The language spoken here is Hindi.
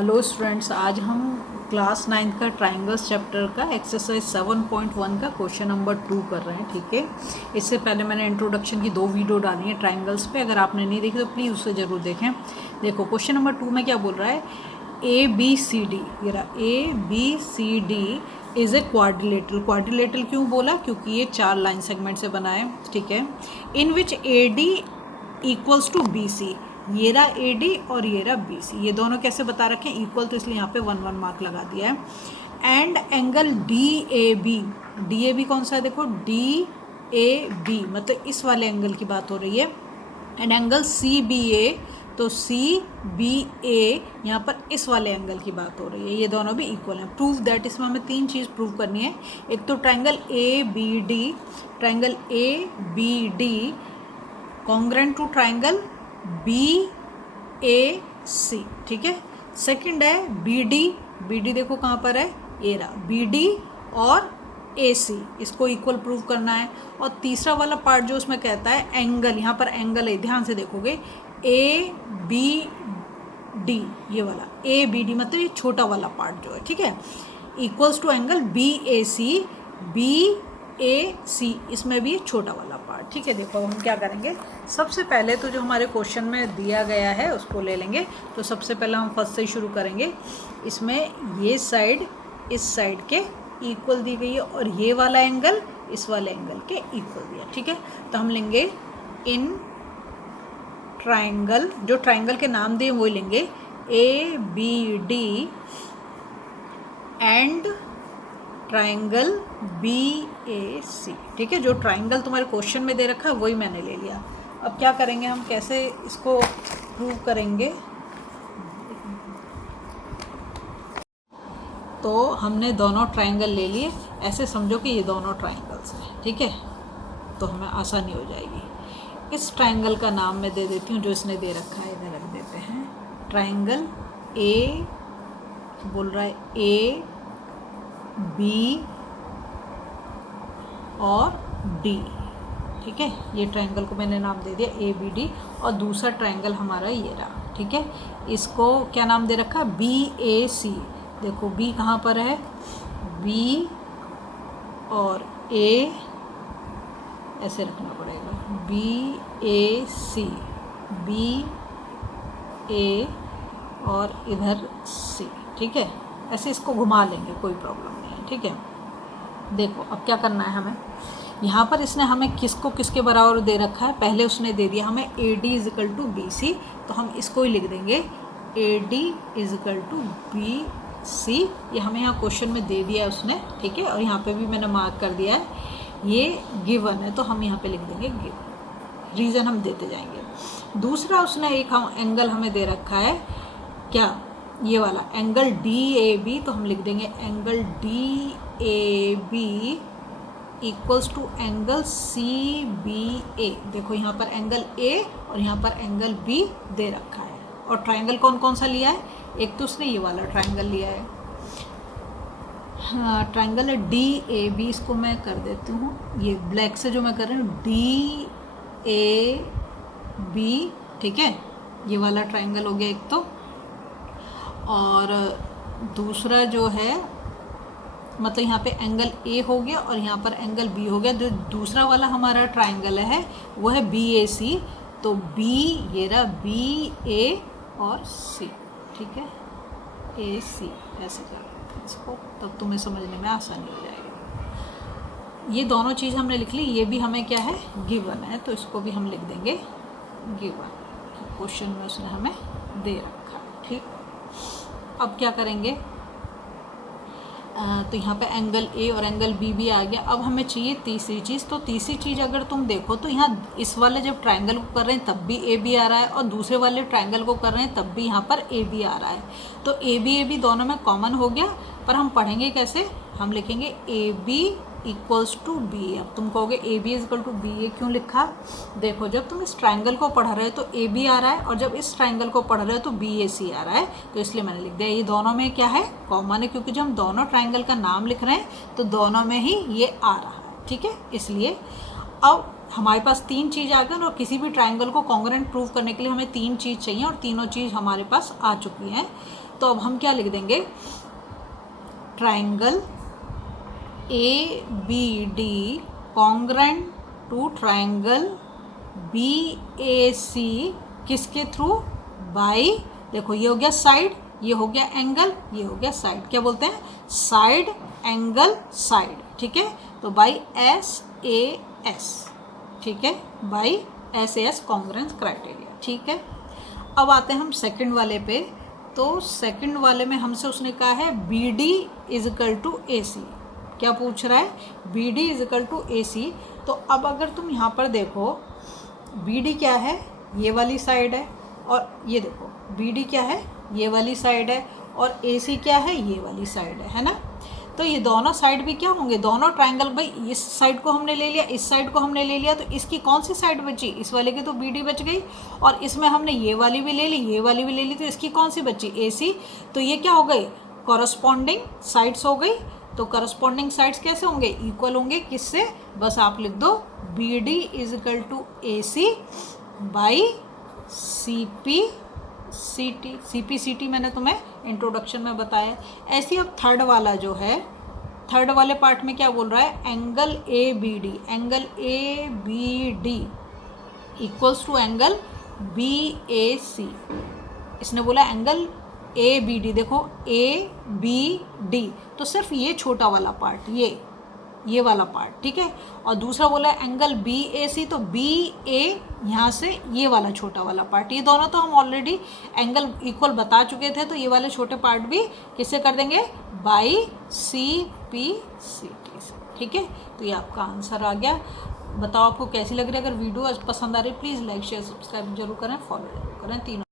हेलो स्टूडेंट्स, आज हम क्लास 9 का ट्राइंगल्स चैप्टर का एक्सरसाइज 7.1 का क्वेश्चन नंबर 2 कर रहे हैं। ठीक है, इससे पहले मैंने इंट्रोडक्शन की 2 वीडियो डाली है ट्राइंगल्स पे। अगर आपने नहीं देखी तो प्लीज़ उसे ज़रूर देखें। देखो क्वेश्चन नंबर 2 में क्या बोल रहा है, ए बी सी डी, ये रहा A B C D is a quadrilateral. Quadrilateral क्यों बोला, क्योंकि ये 4 लाइन सेगमेंट से बना है। ठीक है, in which A D equals to B C, ये रहा ए डी और ये रहा बी सी, ये दोनों कैसे बता रखे हैं, इक्वल, तो इसलिए यहाँ पे 1 1 मार्क लगा दिया है। And angle D A B कौन सा है, देखो डी ए बी मतलब इस वाले एंगल की बात हो रही है। एंड एंगल सी बी ए, तो सी बी ए यहाँ पर इस वाले एंगल की बात हो रही है, ये दोनों भी इक्वल हैं। प्रूव दैट, इसमें हमें 3 चीज़ प्रूव करनी है। एक तो triangle A B D congruent to triangle B A C. ठीक है, सेकंड है बी डी देखो कहाँ पर है, ए रहा बी डी और ए सी, इसको इक्वल प्रूव करना है। और तीसरा वाला पार्ट जो उसमें कहता है एंगल, यहाँ पर एंगल है, ध्यान से देखोगे, ए बी डी, ये वाला ए बी डी मतलब ये छोटा वाला पार्ट जो है, ठीक है, equals to angle B A सी, इसमें भी छोटा वाला पार्ट। ठीक है, देखो अब हम क्या करेंगे, सबसे पहले तो जो हमारे क्वेश्चन में दिया गया है उसको ले लेंगे। तो सबसे पहले हम फर्स्ट से ही शुरू करेंगे। इसमें ये साइड इस साइड के इक्वल दी गई है और ये वाला एंगल इस वाले एंगल के इक्वल दिया। ठीक है, तो हम लेंगे इन ट्राइंगल, जो ट्राइंगल के नाम दिए वही लेंगे, A B D and triangle B A C. ठीक है, जो ट्राइंगल तुम्हारे क्वेश्चन में दे रखा है वही मैंने ले लिया। अब क्या करेंगे, हम कैसे इसको प्रूव करेंगे, तो हमने दोनों ट्राइंगल ले लिए, ऐसे समझो कि ये दोनों ट्राइंगल्स हैं। ठीक है, तो हमें आसानी हो जाएगी। इस ट्राइंगल का नाम मैं दे देती हूँ जो इसने दे रखा है, इधर रख देते हैं। ट्राइंगल ए बोल रहा है ए बी और डी। ठीक है, ये ट्राइंगल को मैंने नाम दे दिया ए बी डी, और दूसरा ट्राइंगल हमारा ये रहा। ठीक है, इसको क्या नाम दे रखा, बी ए सी। देखो बी कहाँ पर है, बी और ए ऐसे रखना पड़ेगा, बी ए सी, बी ए और इधर सी। ठीक है, ऐसे इसको घुमा लेंगे, कोई प्रॉब्लम नहीं है। ठीक है, देखो अब क्या करना है हमें, यहाँ पर इसने हमें किसको किसके बराबर दे रखा है, पहले उसने दे दिया हमें A D is equal to B C, तो हम इसको ही लिख देंगे A D is equal to B C. ये हमें यहाँ क्वेश्चन में दे दिया है उसने। ठीक है, और यहाँ पे भी मैंने मार्क कर दिया है, ये गिवन है, तो हम यहाँ पे लिख देंगे गिवन, रीज़न हम देते जाएंगे। दूसरा उसने एक एंगल हमें दे रखा है, क्या, ये वाला एंगल डी ए बी, तो हम लिख देंगे angle D A B equals to angle C B A. देखो यहाँ पर एंगल ए और यहाँ पर एंगल बी दे रखा है। और ट्राइंगल कौन कौन सा लिया है, एक तो उसने ये वाला ट्राइंगल लिया है, हाँ, ट्राइंगल है डी ए बी, इसको मैं कर देती हूँ, ये ब्लैक से जो मैं कर रही हूँ, डी ए बी। ठीक है, ये वाला ट्राइंगल हो गया एक तो, और दूसरा जो है, मतलब यहाँ पे एंगल ए हो गया और यहाँ पर एंगल बी हो गया। जो दूसरा वाला हमारा ट्राइंगल है वो है बी ए सी, तो बी, ये रहा बी ए और सी। ठीक है, ए सी ऐसे कर इसको, तब तुम्हें समझने में आसानी हो जाएगी। ये दोनों चीज़ हमने लिख ली, ये भी हमें क्या है, गिवन है, तो इसको भी हम लिख देंगे गिवन, क्वेश्चन में उसने हमें दे रखा। ठीक, अब क्या करेंगे, तो यहाँ पे एंगल ए और एंगल बी भी आ गया। अब हमें चाहिए तीसरी चीज़, तो तीसरी चीज़ अगर तुम देखो तो यहाँ इस वाले जब ट्राइंगल को कर रहे हैं तब भी ए बी आ रहा है, और दूसरे वाले ट्राइंगल को कर रहे हैं तब भी यहाँ पर ए बी आ रहा है। तो ए बी दोनों में कॉमन हो गया, पर हम पढ़ेंगे कैसे, हम लिखेंगे A B equals to B. अब तुम कहोगे A B is equal to B A क्यों लिखा, देखो जब तुम इस ट्राइंगल को पढ़ रहे हो तो ए बी आ रहा है, और जब इस ट्राइंगल को पढ़ रहे हो तो बी ए सी आ रहा है, तो इसलिए मैंने लिख दिया। ये दोनों में क्या है, कॉमन है, क्योंकि जब हम दोनों ट्राइंगल का नाम लिख रहे हैं तो दोनों में ही ये आ रहा है। ठीक है, इसलिए अब हमारे पास 3 चीज़ आ गई, और किसी भी ट्राइंगल को कॉन्ग्रुएंट प्रूव करने के लिए हमें 3 चीज़ चाहिए, और तीनों चीज़ हमारे पास आ चुकी हैं। तो अब हम क्या लिख देंगे, triangle A B D congruent to triangle B A C, किसके थ्रू, बाई, देखो ये हो गया साइड, ये हो गया एंगल, ये हो गया साइड, क्या बोलते हैं, साइड एंगल साइड, ठीक है। तो बाई एस ए एस, ठीक है, by S A S congruence criteria, ठीक है। अब आते हैं हम सेकंड वाले पे। तो सेकंड वाले में हमसे उसने कहा है B D is equal to A C, क्या पूछ रहा है, B D is equal to A C. तो अब अगर तुम यहाँ पर देखो, बी डी क्या है, ये वाली साइड है, और ये देखो बी डी क्या है, ये वाली साइड है, और ए सी क्या है, ये वाली साइड है ना। तो ये दोनों साइड भी क्या होंगे, दोनों ट्राइंगल, भाई इस साइड को हमने ले लिया, इस साइड को हमने ले लिया, तो इसकी कौन सी साइड बची, इस वाले की तो बी डी बच गई, और इसमें हमने ये वाली भी ले ली, ये वाली भी ले ली, तो इसकी कौन सी बची, ए सी। तो ये क्या हो गई, कॉरस्पॉन्डिंग साइड्स हो गई। तो करस्पॉन्डिंग साइड्स कैसे होंगे, इक्वल होंगे, किससे, बस आप लिख दो B D is equal to A C by C P C T. C P C T मैंने तुम्हें इंट्रोडक्शन में बताया। ऐसे अब थर्ड वाला जो है, थर्ड वाले पार्ट में क्या बोल रहा है, angle A B D, angle A B D equals to angle B A C. इसने बोला एंगल ए बी डी, देखो ए बी डी, तो सिर्फ ये छोटा वाला पार्ट, ये वाला पार्ट, ठीक है। और दूसरा बोला एंगल बी ए सी, तो बी ए यहाँ से ये वाला छोटा वाला पार्ट, ये दोनों तो हम ऑलरेडी एंगल इक्वल बता चुके थे, तो ये वाले छोटे पार्ट भी किससे कर देंगे, by C P C T से, ठीक है। तो ये आपका आंसर आ गया। बताओ आपको कैसी लग रही है। अगर वीडियो पसंद आ रही है प्लीज़ लाइक शेयर सब्सक्राइब जरूर करें, फॉलो जरूर करें। तीनों